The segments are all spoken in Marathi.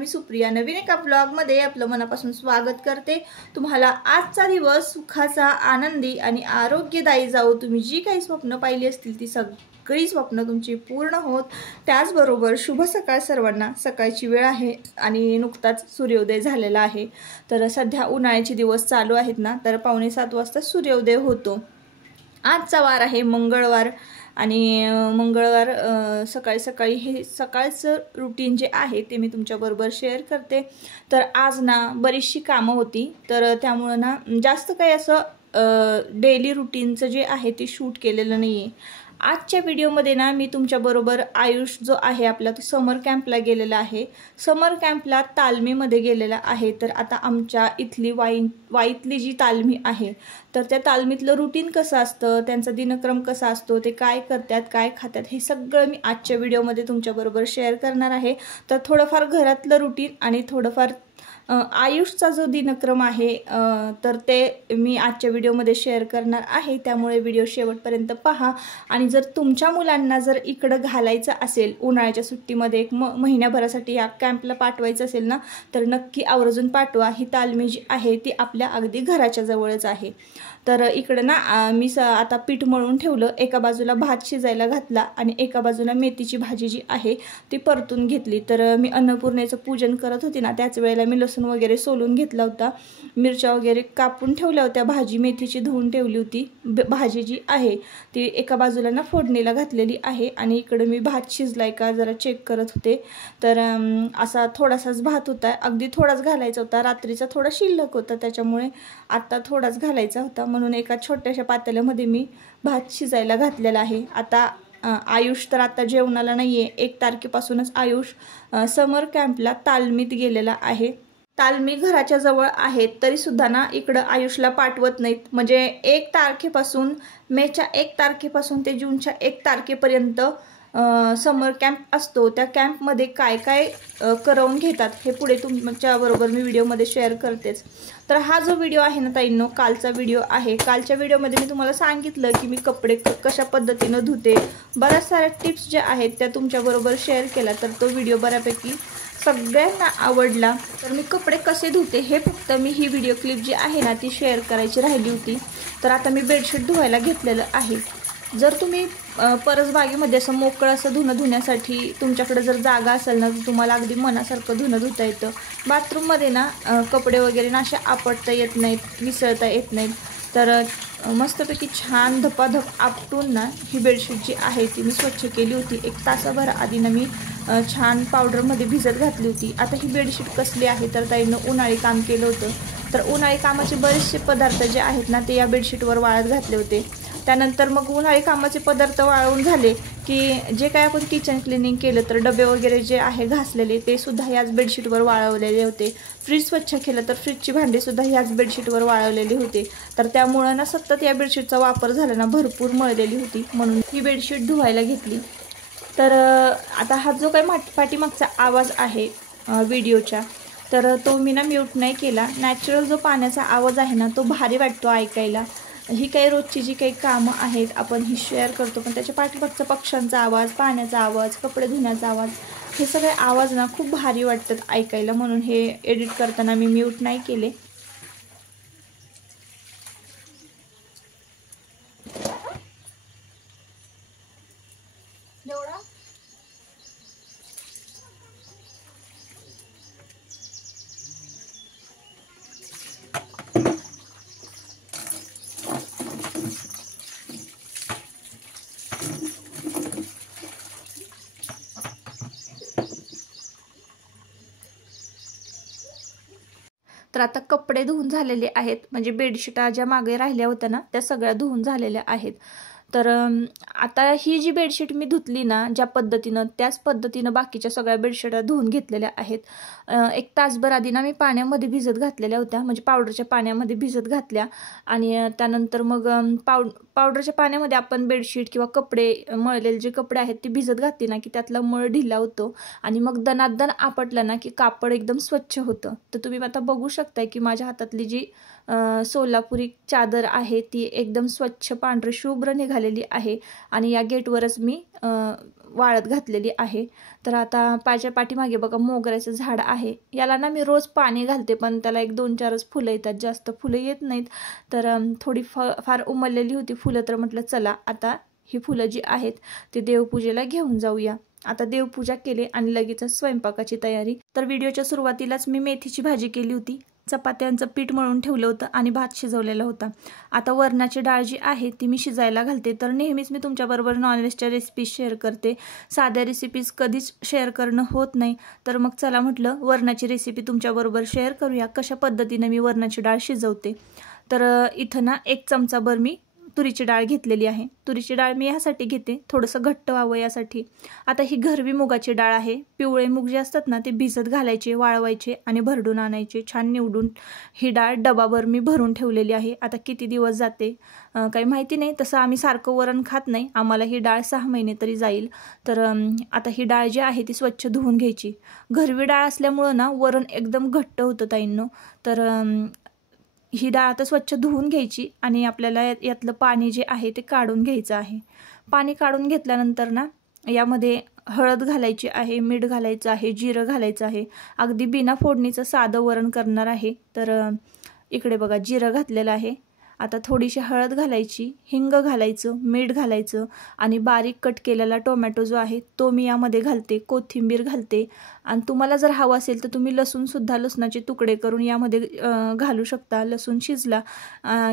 मी सुप्रिया नवीन एका ब्लॉगमध्ये आपलं मनापासून स्वागत करते। तुम्हाला आजचा दिवस सुखाचा, आनंदी आणि आरोग्यदायी जावो। तुम्ही जी काही स्वप्न पाहिली असतील ती सगळी स्वप्न तुमची पूर्ण होत। त्याचबरोबर शुभ सकाळ सर्वांना। सकाळची वेळ आहे आणि नुकताच सूर्योदय झालेला आहे। तर सध्या उन्हाळ्याचे दिवस चालू आहेत ना, तर 6:45 वाजता सूर्योदय होतो। आजचा वार आहे मंगळवार आणि मंगळवार सकाळी सकाळी हे सकाळचं रूटीन जे आहे ते मी तुमच्याबरोबर शेअर करते। तर आज ना बरीचशी कामं होती, तर त्यामुळे ना जास्त काही असं डेली रूटीनचं जे आहे ते शूट केलेलं नाही आहे। आजच्या व्हिडिओमध्ये ना मी तुमच्याबरोबर आयुष जो आहे आपला तो समर कॅम्पला गेलेला आहे। समर कॅम्पला तालमीमध्ये गेलेला आहे। तर आता आमच्या इथली वाईतली जी तालमी आहे तर त्या तालमीतलं रूटीन कसं असतं, त्यांचा दिनक्रम कसा असतो, ते काय करतात, काय खातात, हे सगळं मी आजच्या व्हिडिओमध्ये तुमच्याबरोबर शेअर करणार आहे। तर थोडंफार घरातलं रूटीन आणि थोडंफार आयुषचा जो दिनक्रम आहे तर ते मी आजच्या व्हिडिओमध्ये शेअर करणार आहे। त्यामुळे व्हिडिओ शेवटपर्यंत पहा। आणि जर तुमच्या मुलांना जर इकडं घालायचं असेल उन्हाळ्याच्या सुट्टीमध्ये एक महिन्याभरासाठी या कॅम्पला पाठवायचं असेल ना, तर नक्की आवर्जून पाठवा। ही तालमी जी आहे ती आपल्या अगदी घराच्या जवळच आहे। तर इकडं ना मी आता पीठ मळून ठेवलं, एका बाजूला भात शिजायला घातला आणि एका बाजूला मेथीची भाजी जी आहे ती परतून घेतली। तर मी अन्नपूर्णेचं पूजन करत होते ना, त्याच वेळेला मी लसूण वगैरे सोलून घेतला होता, मिरच्या वगैरे कापून ठेवल्या होत्या, भाजी मेथीची धुवून ठेवली होती। भाजी जी आहे ती एका बाजूला ना फोडणीला घातलेली आहे आणि इकडे मी भात शिजलाय का जरा चेक करत होते। तर असा थोडासाच भात होता, अगदी थोडाच घालायचा होता, रात्रीचा थोडा शिल्लक होता त्याच्यामुळे आता थोडाच घालायचा होता, म्हणून एका छोट्याशा पातेल्यामध्ये मी भात शिजायला घातलेला आहे। आता आयुष तर आता जेवणाला नाहीये, 1 तारखेपासूनच आयुष समर कॅम्पला तालमीत गेलेला आहे। तालमी घराच्या जवळ आहेत तरी सुद्धा ना इकडं आयुषला पाठवत नाहीत। म्हणजे 1 तारखेपासून मेच्या 1 तारखेपासून ते जूनच्या 1 तारखेपर्यंत समर कॅम्प असतो। त्या कॅम्पमध्ये काय काय करवून घेतात हे पुढे तुमच्याबरोबर मी व्हिडिओमध्ये शेअर करतेच। तर हा जो व्हिडिओ आहे ना ताईंनो, कालचा व्हिडिओ आहे। कालच्या व्हिडिओमध्ये मी तुम्हाला सांगितलं की मी कपडे कशा पद्धतीनं धुते, बऱ्याच साऱ्या टिप्स ज्या आहेत त्या तुमच्याबरोबर शेअर केला। तर तो व्हिडिओ बऱ्यापैकी सगळ्यांना आवडला। तर मी कपडे कसे धुते हे फक्त मी ही व्हिडिओ क्लिप जी आहे ना ती शेअर करायची राहिली होती। तर आता मी बेडशीट धुवायला घेतलेलं आहे। जर तुम्ही परसबागेमध्ये असं मोकळं असं धुणं धुण्यासाठी तुमच्याकडे जर जागा असेल ना, तर तुम्हाला अगदी मनासारखं धुणं धुता येतं। बाथरूममध्ये ना कपडे वगैरे ना असे आपटता येत नाहीत, विसळता येत नाहीत। तर मस्तपैकी छान धपाधप आपटून ना ही बेडशीट जी आहे ती मी स्वच्छ केली होती। 1 तासाभर आधी ना मी छान पावडरमध्ये भिजत घातली होती। आता ही बेडशीट कसली आहे तर ताईनं उन्हाळी काम केलं होतं, तर उन्हाळी कामाचे बरेचसे पदार्थ जे आहेत ना ते या बेडशीटवर वाळत घातले होते। त्यानंतर मग उन्हाळी कामाचे पदार्थ वाळवून झाले की जे काय आपण किचन क्लिनिंग केलं तर डबे वगैरे जे आहे घासलेले ते सुद्धा याच बेडशीटवर वाळवलेले होते। फ्रीज स्वच्छ केलं तर फ्रीजची भांडी सुद्धा याच बेडशीटवर वाळवलेली होते। तर त्यामुळे ना सतत या बेडशीटचा वापर झाला ना, भरपूर मळलेली होती, म्हणून ही बेडशीट धुवायला घेतली। तर आता हा जो काही पाठीमागचा आवाज आहे व्हिडिओच्या, तर तो मी ना म्यूट नाही केला। नॅचरल जो पाण्याचा आवाज आहे ना तो भारी वाटतो ऐकायला। ही काही रोजची जी काही कामं आहेत आपण ही शेअर करतो, पण त्याच्या पाठीमागचा पक्ष्यांचा आवाज, पाण्याचा आवाज, कपडे धुण्याचा आवाज, हे सगळे आवाज ना खूप भारी वाटतात ऐकायला, म्हणून हे एडिट करताना मी म्यूट नाही केले। तर आता कपडे धुवून झालेले आहेत, म्हणजे बेडशीटा ज्या मागे राहिल्या होत्या ना त्या सगळ्या धुवून झालेल्या आहेत। तर आता ही जी बेडशीट मी धुतली ना ज्या पद्धतीनं, त्याच पद्धतीनं बाकीच्या सगळ्या बेडशीटा धुवून घेतलेल्या आहेत। 1 तासभर आधी ना मी पाण्यामध्ये भिजत घातलेल्या होत्या, म्हणजे पावडरच्या पाण्यामध्ये भिजत घातल्या आणि त्यानंतर मग पावडरच्या पाण्यामध्ये आपण बेडशीट किंवा कपडे मळलेले जे कपडे आहेत ते भिजत घातली ना की त्यातला मळ ढिला होतो आणि मग दणादण आपटला ना की कापड एकदम स्वच्छ होतं। तर तुम्ही आता बघू शकताय की माझ्या हातातली जी सोलापुरी चादर आहे ती एकदम स्वच्छ पांढरी शुभ्र निघालेली आहे आणि या गेटवरच मी वाळत घातलेली आहे. तर आता माझ्या पाठीमागे बघा मोगऱ्याचं झाड आहे. याला ना मी रोज पाणी घालते, पण त्याला 1-2-4च फुलं येतात, जास्त फुलं येत नाहीत. तर थोडी फार उमललेली होती फुलं, तर म्हटलं चला आता ही फुलं जी आहेत ते देवपूजेला घेऊन जाऊया. आता देवपूजा केली आणि लगेच स्वयंपाकाची तयारी. तर व्हिडिओच्या सुरुवातीलाच मी मेथीची भाजी केली होती, चपात्यांचं पीठ मळून ठेवलं होतं आणि भात शिजवलेला होता. आता वरणाची डाळ जी आहे ती मी शिजायला घालते. तर नेहमीच मी तुमच्याबरोबर नॉनव्हेजच्या रेसिपीज शेअर करते, साध्या रेसिपीज कधीच शेअर करणं होत नाही. तर मग चला म्हटलं वरणाची रेसिपी तुमच्याबरोबर शेअर करूया, कशा पद्धतीने मी वरणाची डाळ शिजवते. तर इथं ना 1 चमचाभर मी तुरीची डाळ घेतलेली आहे. तुरीची डाळ मी यासाठी घेते, थोडंसं घट्ट व्हावं यासाठी. आता ही घरवी मुगाची डाळ आहे. पिवळे मूग जे असतात ना ते भिजत घालायचे, वाळवायचे आणि भरडून आणायचे, छान निवडून. ही डाळ डबाभर मी भरून ठेवलेली आहे. आता किती दिवस जाते काही माहिती नाही. तसं आम्ही सारखं वरण खात नाही, आम्हाला ही डाळ 6 महिने तरी जाईल. तर आता ही डाळ जी आहे ती स्वच्छ धुवून घ्यायची. घरवी डाळ असल्यामुळं ना वरण एकदम घट्ट होतं ताईंनो. तर ही डाळ आता स्वच्छ धुवून घ्यायची आणि आपल्याला यातलं पाणी जे आहे ते काढून घ्यायचं आहे. पाणी काढून घेतल्यानंतर ना यामध्ये हळद घालायची आहे, मीठ घालायचं आहे, जिरं घालायचं आहे. अगदी बिना फोडणीचं साधं वरण करणार आहे. तर इकडे बघा जिरं घातलेलं आहे. आता थोडीशी हळद घालायची, हिंग घालायचं, मीठ घालायचं आणि बारीक कट केलेला टोमॅटो जो आहे तो मी यामध्ये घालते, कोथिंबीर घालते. आणि तुम्हाला जर हवं असेल तर तुम्ही लसूणाचे तुकडे करून यामध्ये घालू शकता. लसूण शिजला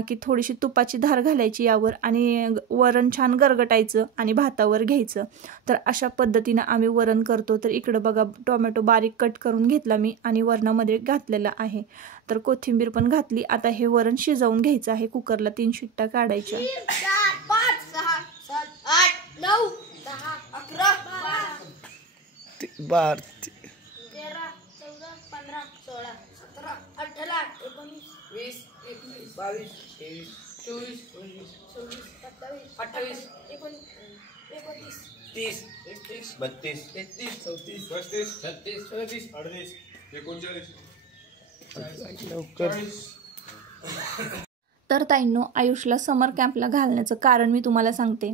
की थोडीशी तुपाची धार घालायची यावर आणि वरण छान गरगटायचं आणि भातावर घ्यायचं. तर अशा पद्धतीनं आम्ही वरण करतो. तर इकडं बघा टोमॅटो बारीक कट करून घेतला मी आणि वरणामध्ये घातलेला आहे. तर कोथिंबीर पण घातली. आता हे वरण शिजवून घ्यायचं आहे. कुकरला 3 शिट्ट्या काढायच्या. 4, 5, 6, 7, 8, 9, 10, 11, 12, 13, 14, 15, 16, 17, 18, 19, 20, 21, 22, 23, 24, 25, 26, 27, 28, 29, 30, 31, 32, 33, 34, 35, 36, 37, 38, 39, 40. तर ताईंनो, आयुषला समर कॅम्पला घालण्याचं कारण मी तुम्हाला सांगते.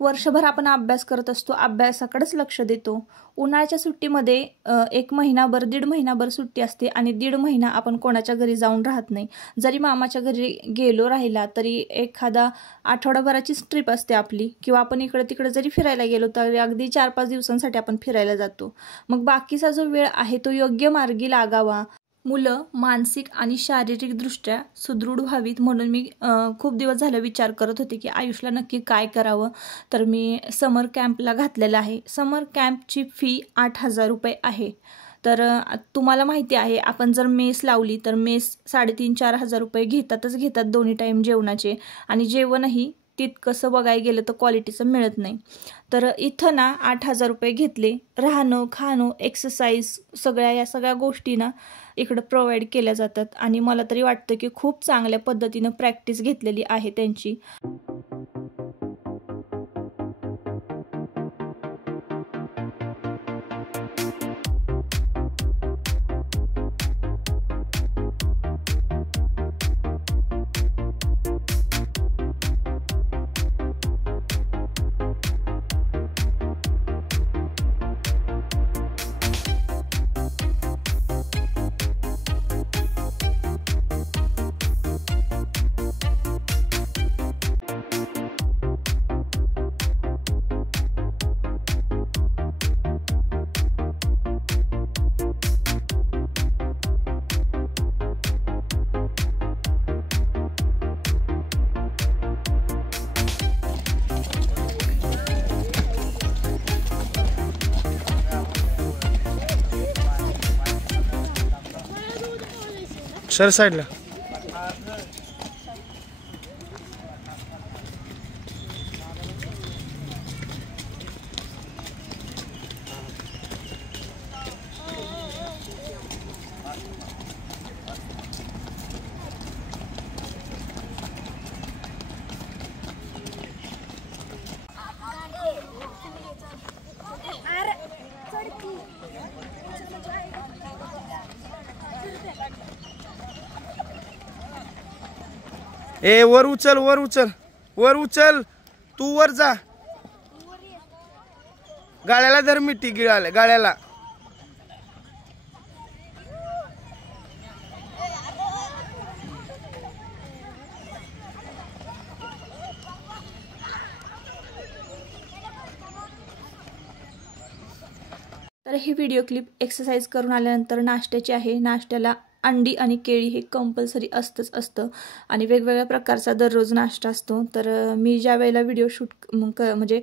वर्षभर आपण अभ्यास करत असतो, अभ्यासाकडेच लक्ष देतो. उन्हाळ्याच्या सुट्टीमध्ये 1 महिनाभर 1.5 महिनाभर सुट्टी असते आणि 1.5 महिना आपण कोणाच्या घरी जाऊन राहत नाही. जरी मामाच्या घरी गेलो राहिला तरी एखादा आठवडाभराचीच ट्रिप असते आपली, किंवा आपण इकडे तिकडे जरी फिरायला गेलो तरी अगदी 4-5 दिवसांसाठी आपण फिरायला जातो. मग बाकीचा जो वेळ आहे तो योग्य मार्गी लागावा, मुलं मानसिक आणि शारीरिकदृष्ट्या सुदृढ व्हावीत म्हणून मी खूप दिवस झालं विचार करत होते की आयुषला नक्की काय करावं. तर मी समर कॅम्पला घातलेलं आहे. समर कॅम्पची फी 8,000 रुपये आहे. तर तुम्हाला माहिती आहे आपण जर मेस लावली तर मेस 3,500-4,000 रुपये घेतात दोन्ही टाईम जेवणाचे, आणि जेवणही तितकंसं बघायला गेलं तर क्वालिटीचं मिळत नाही. तर इथं ना 8,000 रुपये घेतले. राहणं, खाणं, एक्सरसाइज या सगळ्या गोष्टी ना इकडं प्रोव्हाइड केल्या जातात आणि मला तरी वाटतं की खूप चांगल्या पद्धतीनं प्रॅक्टिस घेतलेली आहे त्यांची. सर साईडला. ए वर उचल, वर उचल, वर उचल. तू वर जा. गाळ्याला जर मिठी गिळाले गाळ्याला. तर ही व्हिडिओ क्लिप एक्सरसाइज करून आल्यानंतर नाश्त्याची आहे. नाश्त्याला अंडी आणि केळी हे कंपल्सरी असतं आणि वेगवेगळ्या प्रकारचा दररोज नाश्ता असतो. तर मी ज्या वेळेला व्हिडिओ शूट म्हणजे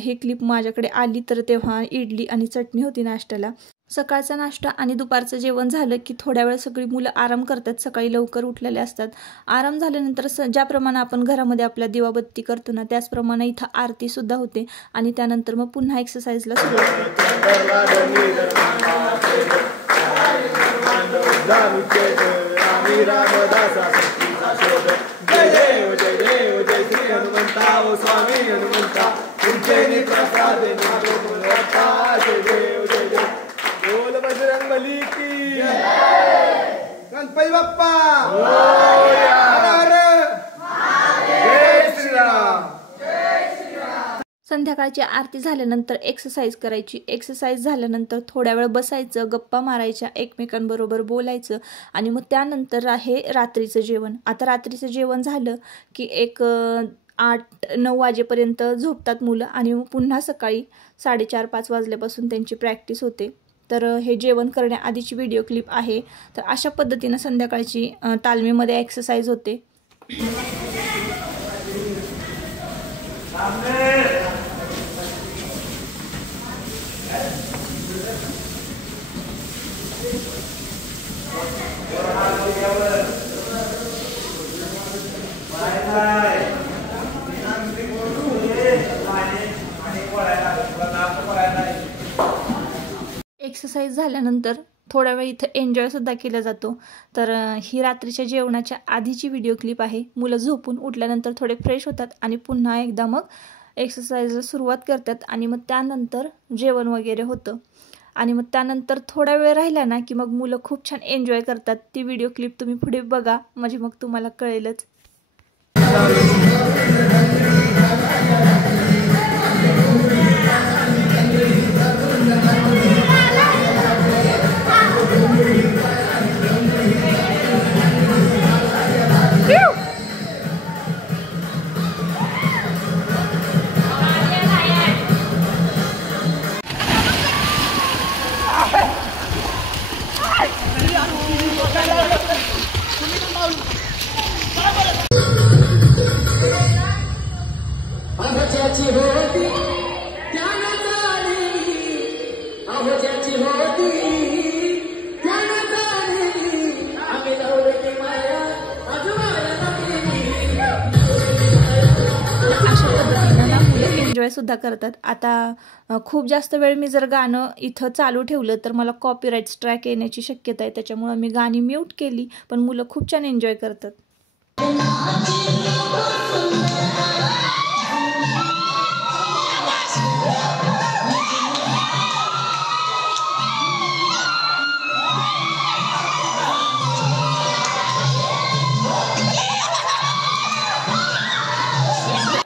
ही क्लिप माझ्याकडे आली तर तेव्हा इडली आणि चटणी होती नाश्त्याला. सकाळचा नाश्ता आणि दुपारचं जेवण झालं की थोड्या वेळ सगळी मुलं आराम करतात. सकाळी लवकर उठलेले असतात. आराम झाल्यानंतर ज्याप्रमाणे आपण घरामध्ये आपल्या दिवाबत्ती करतो ना त्याचप्रमाणे इथं आरती सुद्धा होते आणि त्यानंतर मग पुन्हा एक्सरसाइजला सुरुवात गणपती बाप्पा संध्याकाळची आरती झाल्यानंतर एक्सरसाइज करायची. एक्सरसाइज झाल्यानंतर थोड्या वेळ बसायचं, गप्पा मारायच्या, एकमेकांबरोबर बोलायचं आणि मग त्यानंतर आहे रात्रीचं जेवण. आता रात्रीचं जेवण झालं की एक 8-9 वाजेपर्यंत झोपतात मुलं आणि मग पुन्हा सकाळी 4:30-5 वाजल्यापासून त्यांची प्रॅक्टिस होते. तर हे जेवण करण्याआधीची व्हिडिओ क्लिप आहे. तर अशा पद्धतीनं संध्याकाळची तालमीमध्ये एक्सरसाइज होते. एक्सरसाइज झाल्यानंतर थोडा वेळ इथं एन्जॉय सुद्धा केला जातो. तर ही रात्रीच्या जेवणाच्या आधीची व्हिडिओ क्लिप आहे. मुलं झोपून उठल्यानंतर थोडे फ्रेश होतात आणि पुन्हा एकदा मग एक्सरसाइजला सुरुवात करतात आणि मग त्यानंतर जेवण वगैरे होतं आणि मग त्यानंतर थोडा वेळ राहिला ना की मग मुलं खूप छान एन्जॉय करतात. ती व्हिडिओ क्लिप तुम्ही पुढे बघा म्हणजे मग तुम्हाला कळेलच. एन्जॉय सुद्धा करतात. आता खूप जास्त वेळ मी जर गाणं इथं चालू ठेवलं तर मला कॉपीराइट स्ट्राईक येण्याची शक्यता आहे. त्याच्यामुळे मी गाणी म्यूट केली पण मुलं खूप छान एन्जॉय करतात.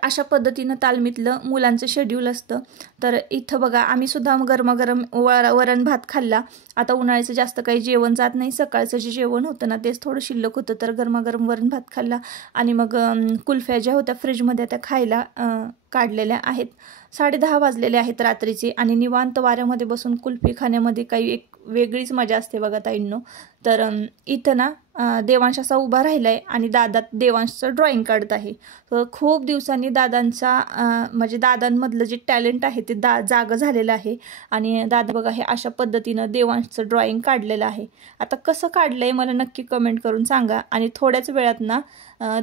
अशा पद्धतीनं तालमीतलं मुलांचं शेड्यूल असतं. तर इथं बघा आम्ही सुद्धा गरमागरम वरण भात खाल्ला. आता उन्हाळ्याचं जास्त काही जेवण जात नाही. सकाळचं जे जेवण होतं ना तेच थोडं शिल्लक होतं. तर गरमागरम वरण भात खाल्ला आणि मग कुल्फ्या ज्या होत्या फ्रीजमध्ये त्या खायला काढलेल्या आहेत. 10:30 वाजलेले आहेत रात्रीचे आणि निवांत वाऱ्यामध्ये बसून कुल्फी खाण्यामध्ये काही एक वेगळीच मजा असते बघा ताईंनो. तर इथं ना देवांश असा उभा राहिला आहे आणि दादा देवांशचं ड्रॉइंग काढत आहे. तर खूप दिवसांनी दादांचा म्हणजे दादांमधलं जे टॅलेंट आहे ते जागं झालेलं आहे आणि दादा बघा हे अशा पद्धतीनं देवांशचं ड्रॉइंग काढलेलं आहे. आता कसं काढलं आहे मला नक्की कमेंट करून सांगा आणि थोड्याच वेळात ना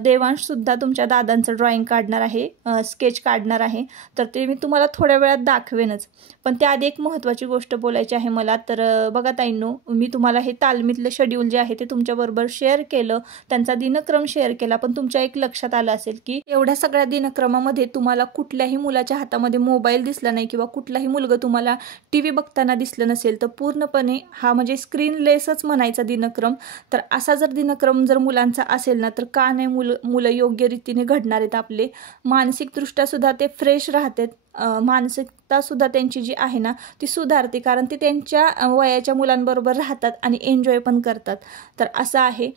देवांशसुद्धा तुमच्या दादांचं ड्रॉइंग काढणार आहे, स्केच काढणार आहे. तर ते मी तुम्हाला थोड्या वेळात दाखवेनच. पण त्याआधी एक महत्त्वाची गोष्ट बोलायची आहे मला. तर बघा ताईंनो मी तुम्हाला हे तालमीतलं शेड्यूल जे आहे ते तुमच्याबरोबर शेअर केलं, त्यांचा दिनक्रम शेअर केला. पण तुमच्या एक लक्षात आलं असेल की एवढ्या सगळ्या दिनक्रमामध्ये तुम्हाला कुठल्याही मुलाच्या हातामध्ये मोबाईल दिसला नाही किंवा कुठलाही मुलगा तुम्हाला TV बघताना दिसलं नसेल. तर पूर्णपणे हा म्हणजे स्क्रीनलेसच म्हणायचा दिनक्रम. तर असा जर दिनक्रम जर मुलांचा असेल ना तर का नाही मुलं योग्य रीतीने घडणार आहेत. आपले मानसिकदृष्ट्या सुद्धा ते फ्रेश राहतात मानसिकतासुद्धा त्यांची जी आहे ना ती सुधारते, कारण ते त्यांच्या वयाच्या मुलांबरोबर राहतात आणि एन्जॉय पण करतात. तर असं आहे.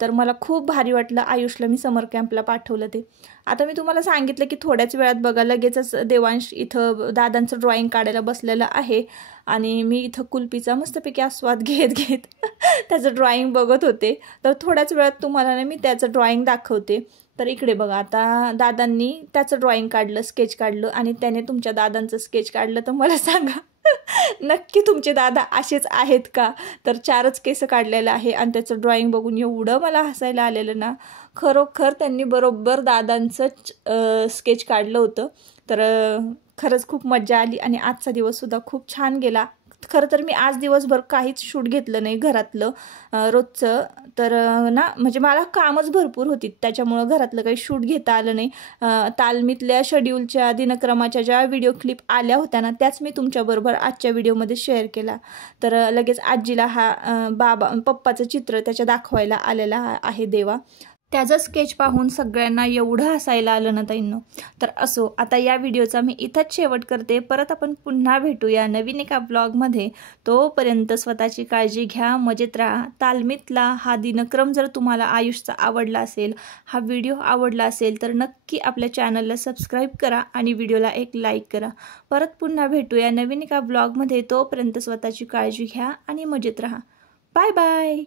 तर मला खूप भारी वाटलं आयुषला मी समर कॅम्पला पाठवलं ते. आता मी तुम्हाला सांगितलं की थोड्याच वेळात बघा लगेचच देवांश इथं दादांचं ड्रॉइंग काढायला बसलेलं आहे आणि मी इथं कुल्फीचा मस्तपैकी आस्वाद घेत त्याचं ड्रॉइंग बघत होते. तर थोड्याच वेळात तुम्हाला ना मी त्याचं ड्रॉइंग दाखवते. तर इकडे बघा, आता दादांनी त्याचं ड्रॉइंग काढलं, स्केच काढलं आणि त्याने तुमच्या दादांचं स्केच काढलं. तर मला सांगा नक्की तुमचे दादा असेच आहेत का? तर 4च केस काढलेलं आहे आणि त्याचं ड्रॉइंग बघून एवढं मला हसायला आलेलं ना. खरोखर त्यांनी बरोबर दादांचं स्केच काढलं होतं. तर खरंच खूप मजा आली आणि आजचा दिवससुद्धा खूप छान गेला. खरं तर मी आज दिवसभर काहीच शूट घेतलं नाही घरातलं रोजचं. तर ना म्हणजे मला कामच भरपूर होती, त्याच्यामुळं घरातलं काही शूट घेता आलं नाही. तालमीतल्या शेड्यूलच्या दिनक्रमाच्या ज्या व्हिडिओ क्लिप आल्या होत्या ना त्याच मी तुमच्याबरोबर आजच्या व्हिडिओमध्ये शेअर केला. तर लगेच आजीला हा पप्पाचं चित्र त्याच्या दाखवायला आलेला आहे देवा. त्याचं स्केच पाहून सगळ्यांना एवढं हसायला आलं ना ताईंनो. तर असो, आता या व्हिडिओचा मी इथंच शेवट करते. परत आपण पुन्हा भेटूया नवीन एका ब्लॉगमध्ये. तोपर्यंत स्वतःची काळजी घ्या, मजेत राहा. तालमीतला हा दिनक्रम जर तुम्हाला आयुषचा आवडला असेल, हा व्हिडिओ आवडला असेल तर नक्की आपल्या चॅनलला सबस्क्राईब करा आणि व्हिडिओला एक लाईक करा. परत पुन्हा भेटूया नवीन एका ब्लॉगमध्ये. तोपर्यंत स्वतःची काळजी घ्या आणि मजेत राहा. Bye bye.